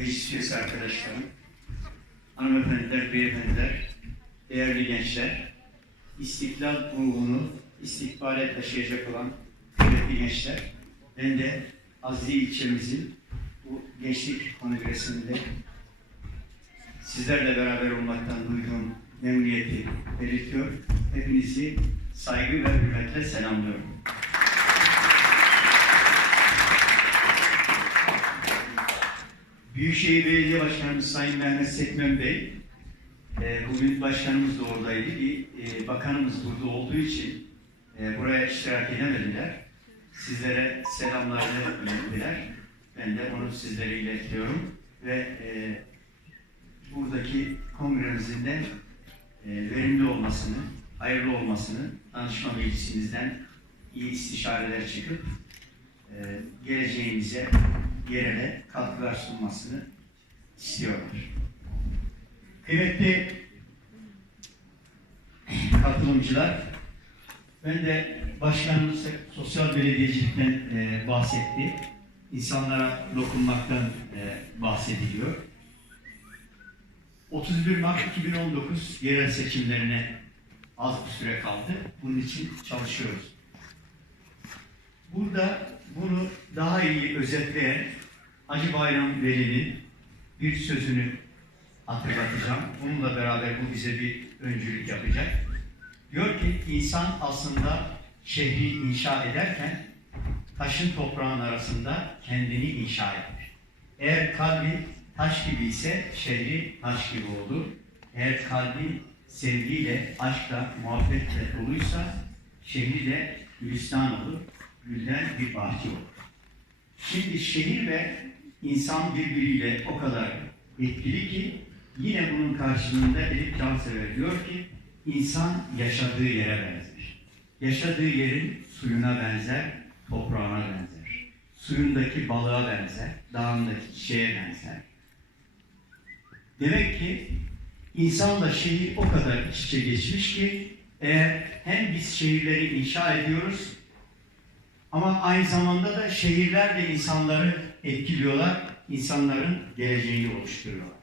meclis üyesi arkadaşlarım, hanımefendiler, beyefendiler, değerli gençler, istiklal ruhunu istikbale taşıyacak olan kıymetli gençler, ben de Azli ilçemizin bu gençlik kongresinde sizlerle beraber olmaktan duyduğum memnuniyeti belirtiyor. Hepinizi saygı ve hürmetle selamlıyorum. Büyükşehir Belediye Başkanımız Sayın Mehmet Sekmen Bey, e, bugün başkanımız da oradaydı. Bir e, bakanımız burada olduğu için e, buraya iştirak edemediler. Sizlere selamlarını ilettiler. Ben de onu sizlere iletiyorum. Ve e, buradaki kongremizin de e, verimli olmasını, hayırlı olmasını danışma meclisimizden iyi istişareler çıkıp e, geleceğimize yerine katkılar sunmasını istiyorlar. Kıymetli katılımcılar, ben de başkanımız sosyal belediyecilikten e, bahsetti. İnsanlara dokunmaktan e, bahsediliyor. 31 Mart 2019 yerel seçimlerine az bir süre kaldı. Bunun için çalışıyoruz. Burada bunu daha iyi özetleyen Hacı Bayram Veli'nin bir sözünü hatırlatacağım. Bununla beraber bu bize bir öncülük yapacak. Diyor ki insan aslında şehri inşa ederken taşın toprağın arasında kendini inşa eder. Eğer kalbi taş gibi ise şehri taş gibi olur. Eğer kalbi sevgiyle, aşkla, muhabbetle doluysa şehri de gülistan olur. Gülden bir bahçe olur. Şimdi şehir ve insan birbiriyle o kadar etkili ki yine bunun karşılığında Elif Cansever diyor ki insan yaşadığı yere benzer. Yaşadığı yerin suyuna benzer, toprağına benzer. Suyundaki balığa benzer, dağındaki çiçeğe benzer. Demek ki insanla şehir o kadar iç içe geçmiş ki eğer hem biz şehirleri inşa ediyoruz ama aynı zamanda da şehirler de insanları etkiliyorlar, insanların geleceğini oluşturuyorlar.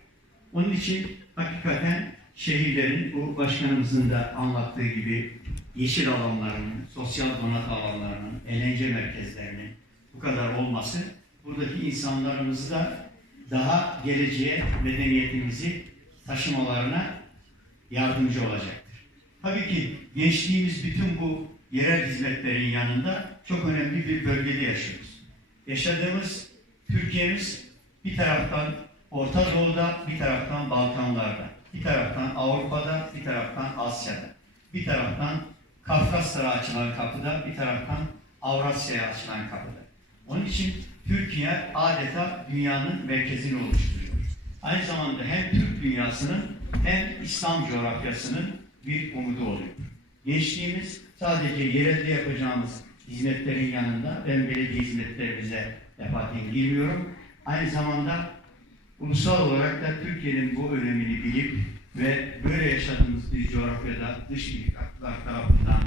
Onun için hakikaten şehirlerin bu başkanımızın da anlattığı gibi yeşil alanlarının, sosyal donat alanlarının, eğlence merkezlerinin bu kadar olması buradaki insanlarımızı da daha geleceğe medeniyetimizi taşımalarına yardımcı olacaktır. Tabii ki gençliğimiz bütün bu yerel hizmetlerin yanında çok önemli bir bölgede yaşıyoruz. Yaşadığımız Türkiye'miz bir taraftan Orta Doğu'da, bir taraftan Balkanlar'da, bir taraftan Avrupa'da, bir taraftan Asya'da, bir taraftan Kafkaslara açılan kapıda, bir taraftan Avrasya'ya açılan kapıda. Onun için Türkiye adeta dünyanın merkezini oluşturuyor. Aynı zamanda hem Türk dünyasının hem İslam coğrafyasının bir umudu oluyor. Gençliğimiz sadece yerelde yapacağımız hizmetlerin yanında ben belediye hizmetlerimize defaten girmiyorum. Aynı zamanda ulusal olarak da Türkiye'nin bu önemini bilip ve böyle yaşadığımız bir coğrafyada dış mihraklar tarafından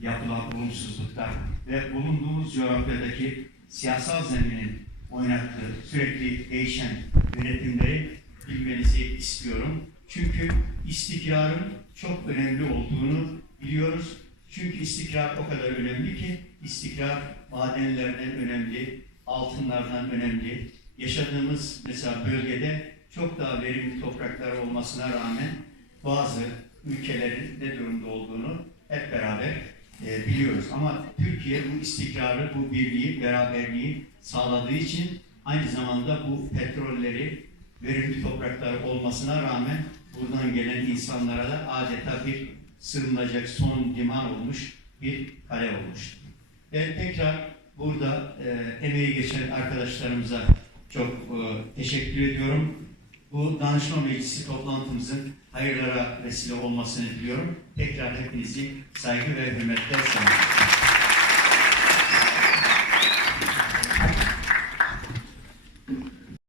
yapılan olumsuzluklar ve bulunduğumuz coğrafyadaki siyasal zeminin oynattığı sürekli değişen yönetimleri bilmenizi istiyorum. Çünkü istikrarın çok önemli olduğunu biliyoruz. Çünkü istikrar o kadar önemli ki istikrar madenlerden önemli, altınlardan önemli. Yaşadığımız mesela bölgede çok daha verimli topraklar olmasına rağmen bazı ülkelerin ne durumda olduğunu hep beraber e, biliyoruz. Ama Türkiye bu istikrarı, bu birliği, beraberliği sağladığı için aynı zamanda bu petrolleri verimli topraklar olmasına rağmen buradan gelen insanlara da adeta bir sığınılacak son liman olmuş bir kale olmuş. Ben tekrar burada e, emeği geçen arkadaşlarımıza çok e, teşekkür ediyorum. Bu danışma meclisi toplantımızın hayırlara vesile olmasını diliyorum. Tekrar hepinizi saygı ve hürmetle selamlıyorum.